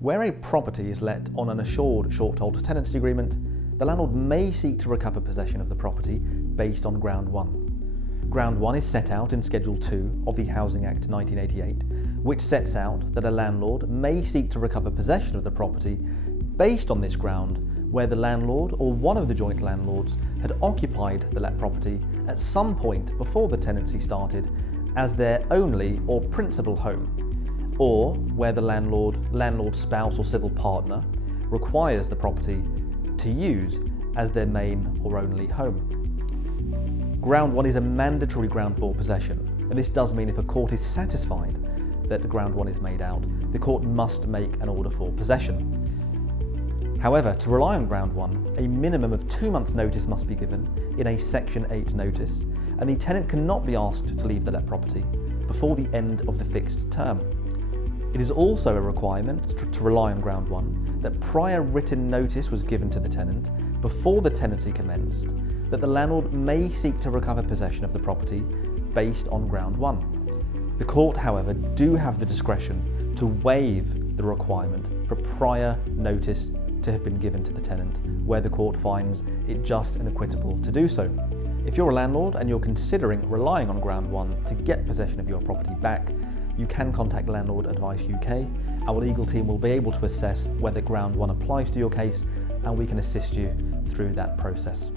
Where a property is let on an assured shorthold tenancy agreement, the landlord may seek to recover possession of the property based on Ground 1. Ground 1 is set out in Schedule 2 of the Housing Act 1988, which sets out that a landlord may seek to recover possession of the property based on this ground where the landlord or one of the joint landlords had occupied the let property at some point before the tenancy started as their only or principal home, or where the landlord's spouse or civil partner requires the property to use as their main or only home. Ground 1 is a mandatory ground for possession, and this does mean if a court is satisfied that the Ground 1 is made out, the court must make an order for possession. However, to rely on Ground 1, a minimum of 2 months' notice must be given in a Section 8 notice, and the tenant cannot be asked to leave the let property before the end of the fixed term. It is also a requirement to rely on Ground 1 that prior written notice was given to the tenant before the tenancy commenced that the landlord may seek to recover possession of the property based on Ground 1. The court, however, do have the discretion to waive the requirement for prior notice to have been given to the tenant where the court finds it just and equitable to do so. If you're a landlord and you're considering relying on Ground 1 to get possession of your property back, you can contact Landlord Advice UK. Our legal team will be able to assess whether Ground 1 applies to your case, and we can assist you through that process.